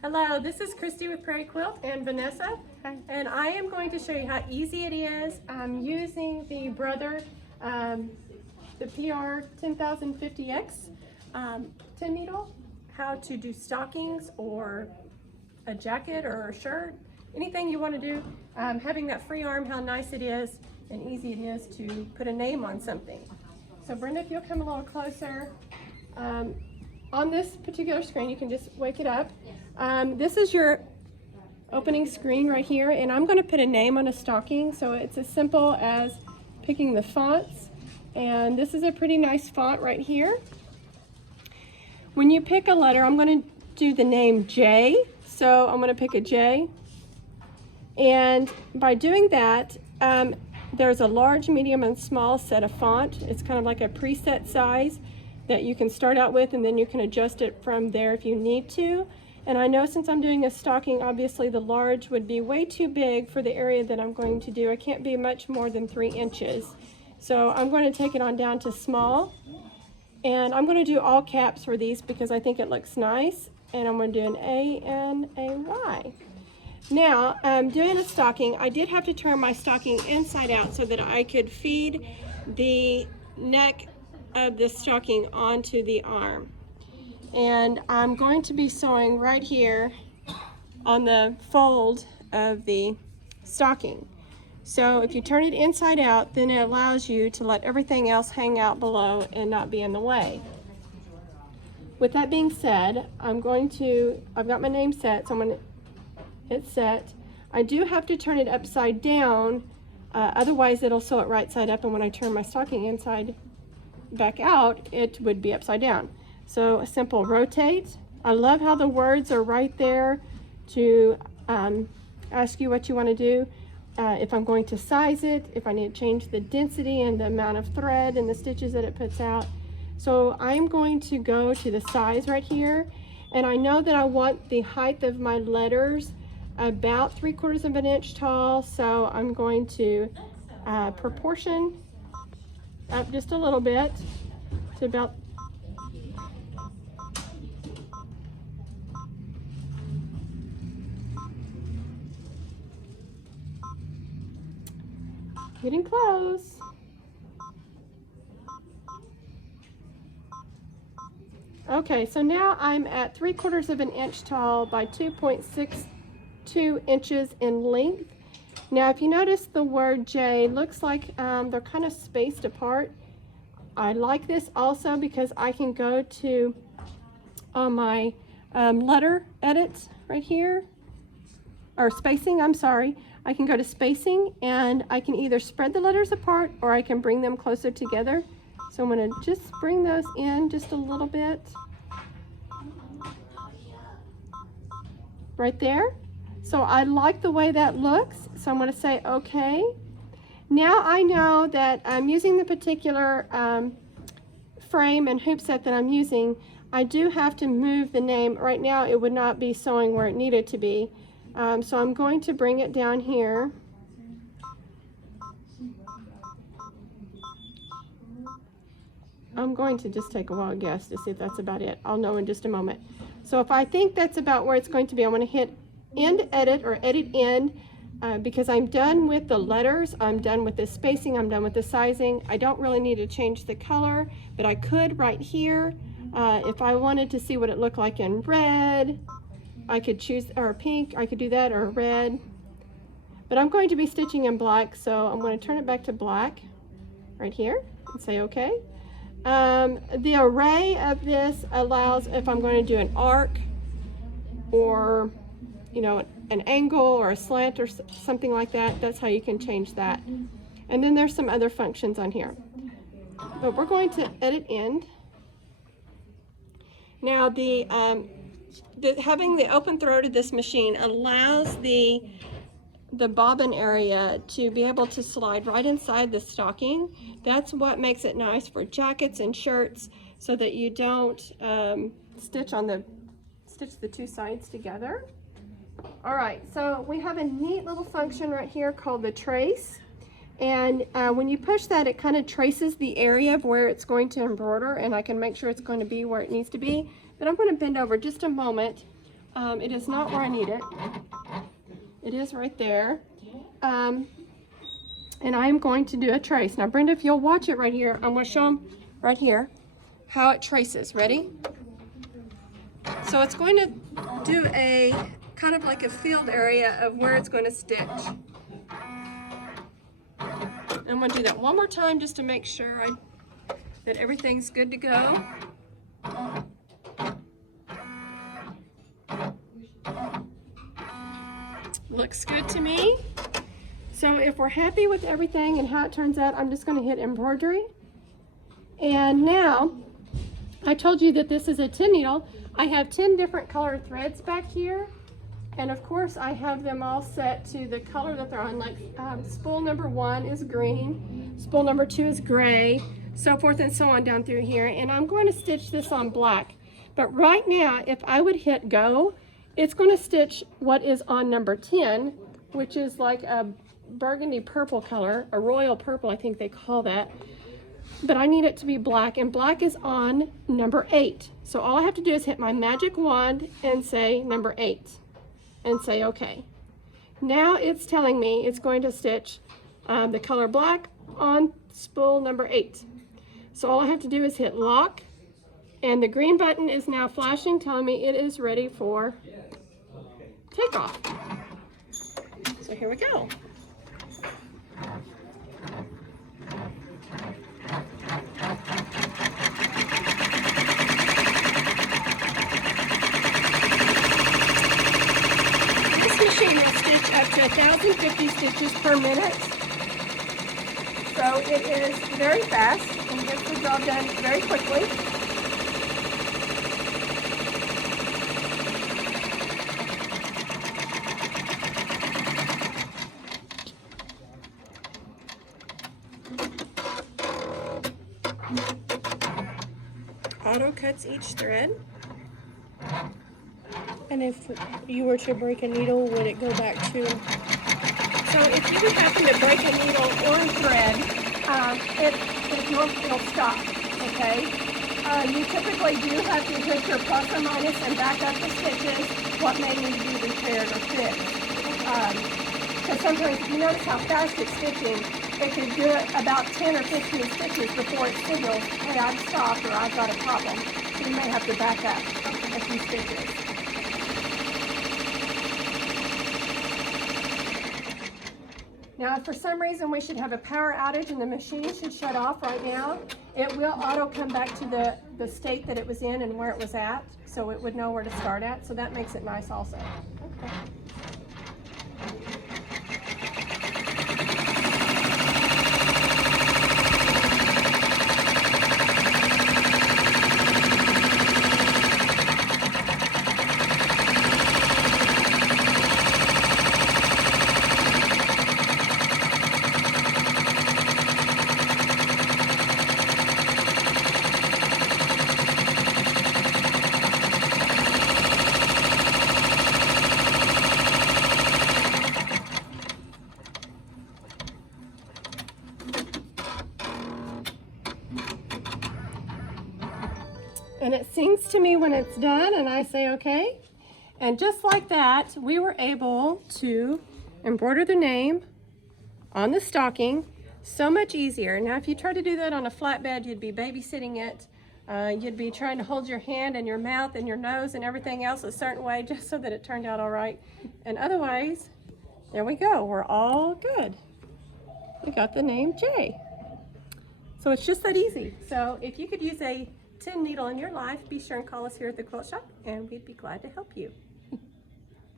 Hello, this is Christy with Prairie Quilt and Vanessa. Hi. And I am going to show you how easy it is using the Brother, the PR 10050X 10 needle, how to do stockings or a jacket or a shirt, anything you want to do. Having that free arm, how nice it is and easy it is to put a name on something. So Brenda, if you'll come a little closer. On this particular screen, you can just wake it up. This is your opening screen right here, and I'm going to put a name on a stocking, so it's as simple as picking the fonts, and this is a pretty nice font right here. When you pick a letter, I'm going to do the name J, so I'm going to pick a J, and by doing that, there's a large, medium, and small set of font. It's kind of like a preset size that you can start out with, and then you can adjust it from there if you need to. And I know since I'm doing a stocking, obviously the large would be way too big for the area that I'm going to do. I can't be much more than 3 inches. So I'm going to take it on down to small. And I'm going to do all caps for these because I think it looks nice. And I'm going to do an A and a Y. Now, doing a stocking, I did have to turn my stocking inside out so that I could feed the neck of the stocking onto the arm. And I'm going to be sewing right here on the fold of the stocking. So if you turn it inside out, then it allows you to let everything else hang out below and not be in the way. With that being said, I've got my name set, so I'm going to hit set. I do have to turn it upside down, otherwise it'll sew it right side up, and when I turn my stocking inside back out, it would be upside down. So a simple rotate. I love how the words are right there to ask you what you want to do. If I'm going to size it, if I need to change the density and the amount of thread and the stitches that it puts out. So I'm going to go to the size right here, and I know that I want the height of my letters about 3/4 of an inch tall, so I'm going to proportion up just a little bit to about getting close. Okay, so now I'm at 3/4 of an inch tall by 2.62 inches in length. Now if you notice the word J looks like they're kind of spaced apart. I like this also because I can go to my letter edits right here, or spacing, I'm sorry. I can go to spacing and I can either spread the letters apart or I can bring them closer together. So I'm going to just bring those in just a little bit. Right there. So I like the way that looks, so I'm going to say okay. Now I know that I'm using the particular frame and hoop set that I'm using. I do have to move the name. Right now it would not be sewing where it needed to be. So I'm going to bring it down here. I'm going to just take a wild guess to see if that's about it. I'll know in just a moment. So if I think that's about where it's going to be, I'm going to hit end edit or edit end because I'm done with the letters, I'm done with the spacing, I'm done with the sizing. I don't really need to change the color, but I could right here. If I wanted to see what it looked like in red, I could choose, or pink, I could do that, or red. But I'm going to be stitching in black, so I'm going to turn it back to black right here and say okay. The array of this allows if I'm going to do an arc or, you know, an angle or a slant or something like that. That's how you can change that. And then there's some other functions on here. But we're going to edit end. Now having the open throat of this machine allows the bobbin area to be able to slide right inside the stocking. That's what makes it nice for jackets and shirts, so that you don't stitch the two sides together. All right, so we have a neat little function right here called the trace, and when you push that, it kind of traces the area of where it's going to embroider, and I can make sure it's going to be where it needs to be. But I'm going to bend over just a moment It is not where I need it. It is right there. And I'm going to do a trace. Now Brenda, if you'll watch it right here, I'm going to show them right here how it traces. Ready? So it's going to do a kind of like a field area of where it's going to stitch. I'm going to do that one more time just to make sure that everything's good to go. Looks good to me. So if we're happy with everything and how it turns out, I'm just going to hit embroidery. And now, I told you that this is a 10 needle. I have 10 different colored threads back here. And of course, I have them all set to the color that they're on. Like spool number 1 is green, spool number 2 is gray, so forth and so on down through here. And I'm going to stitch this on black. But right now, if I would hit go, it's going to stitch what is on number 10, which is like a burgundy purple color, a royal purple, I think they call that. But I need it to be black, and black is on number 8. So all I have to do is hit my magic wand and say number 8 and say okay. Now it's telling me it's going to stitch the color black on spool number 8. So all I have to do is hit lock, and the green button is now flashing, telling me it is ready for takeoff. So here we go. This machine will stitch up to 1,050 stitches per minute. So it is very fast and gets the job done very quickly. Auto cuts each thread. And if you were to break a needle, would it go back to? So if you would happen to break a needle or a thread, it'll stop, okay? You typically do have to hit your plus or minus and back up the stitches, what may need to be repaired or fixed. Because sometimes if you notice how fast it's stitching, it could do it about 10 or 15 stitches before it signals, hey, I've stopped or I've got a problem. So you may have to back up a few stitches. Now, if for some reason we should have a power outage and the machine should shut off right now, it will auto come back to the state that it was in and where it was at, so it would know where to start at, so that makes it nice also. Okay. And it sings to me when it's done, and I say okay. And just like that, we were able to embroider the name on the stocking. So much easier. Now, if you try to do that on a flatbed, you'd be babysitting it. You'd be trying to hold your hand and your mouth and your nose and everything else a certain way just so that it turned out all right. And otherwise, there we go. We're all good. We got the name J. So it's just that easy. So if you could use a 10 needle in your life, be sure and call us here at the Quilt Shop, and we'd be glad to help you.